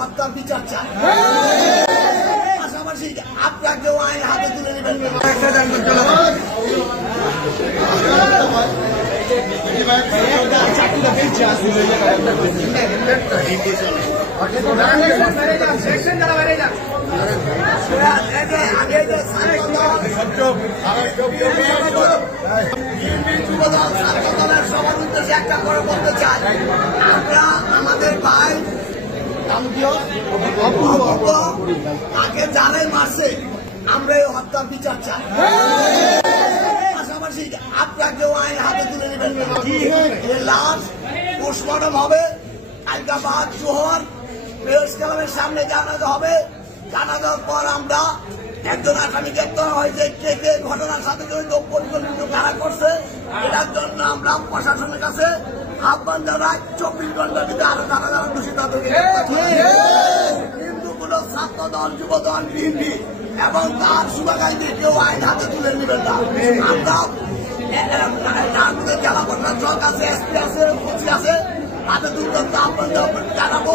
হত্যার বিচার চাই। পাশাপাশি আপনাকেও আইন হাতে তুলে নেবেন। সবার উদ্দেশ্যে একটা করে বলতে চাই, আমরা আমাদের ভাই তাকে যারাই মারছে আমরা এই হত্যার বিচার চাই। পাশাপাশি আপনাকেও আইন হাতে তুলে নেবেন। লাশ পোস্টমর্টম হবে, কালকা বাদ জোহর প্রেস ক্লাবের সামনে জানাজা হবে। জানাজার পর আমরা একজন আসামি গ্রেপ্তার হয়েছে, কে কে ঘটনার সাথে জড়িত পরিকল্পিত কারা করছে এটার জন্য আমরা প্রশাসনের কাছে আহ্বান জানাই 24 ঘন্টার ভিতরে আরো যারা যারা দোষী তাদেরকে হিন্দুগুলো ছাত্র দল, যুব দল, বিএনপি এবং তার শুভাকাঙ্ক্ষী কেউ আইন হাতে তুলে নেবেন না। আমরা জেলা প্রশাসক আছে, এসপি আছে, ওসি আছে, তাদের দুর্দান্ত আহ্বান জানাবো।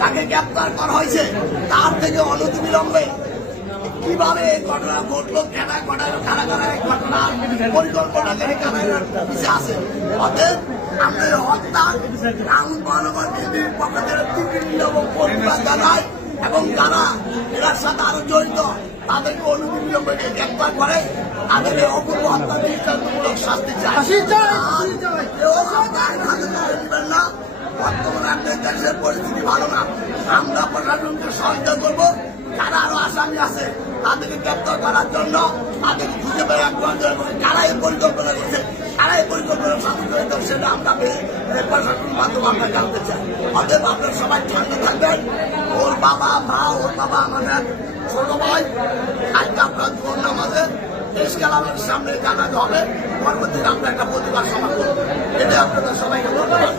তাকে গ্রেপ্তার করা হয়েছে, তার থেকে অনতিবিলম্বে কিভাবে এই ঘটনা ঘটলো, কেন ঘটালো, কারা কারা এই ঘটনা পরিকল্পনা করে কারা পিছিয়ে আছে। অতএব আমাদের হত্যা টাউন মহানগর বিএনপির পক্ষ থেকে তীব্র প্রতিবাদ জানায় এবং যারা এর সাথে আরো জড়িত তাদেরকে অনতিবিলম্বে গ্রেপ্তার করে তাদের এই অপূর্ব হত্যা দৃষ্টান্তমূলক শাস্তি চায়। কেউ আইন হাতে তুলে নেবেন না। বর্তমানে আমাদের দেশের পরিস্থিতি ভালো না, আমরা প্রশাসনকে সহায়তা করবো। যারা আরো আসামি আছে তাদেরকে গ্রেপ্তার করার জন্য তাদেরকে খুঁজে বের কারা এই পরিকল্পনা করছে, কারা এই পরিকল্পনার সাথে জড়িত সেটা আমরা প্রশাসনের মাধ্যমে আমরা জানতে চাই। অতএব আপনারা সবাই ঠান্ডা থাকবেন। ওর বাবা মা, ওর বাবা আমাদের ছোট ভাই, আজকে আপনার ভোর নামাজে প্রেস ক্লাবের সামনে জানাজা হবে। পরবর্তীতে আমরা একটা প্রতিবাদ সভা করবো। এটা আপনাদের সবাইকে ধন্যবাদ।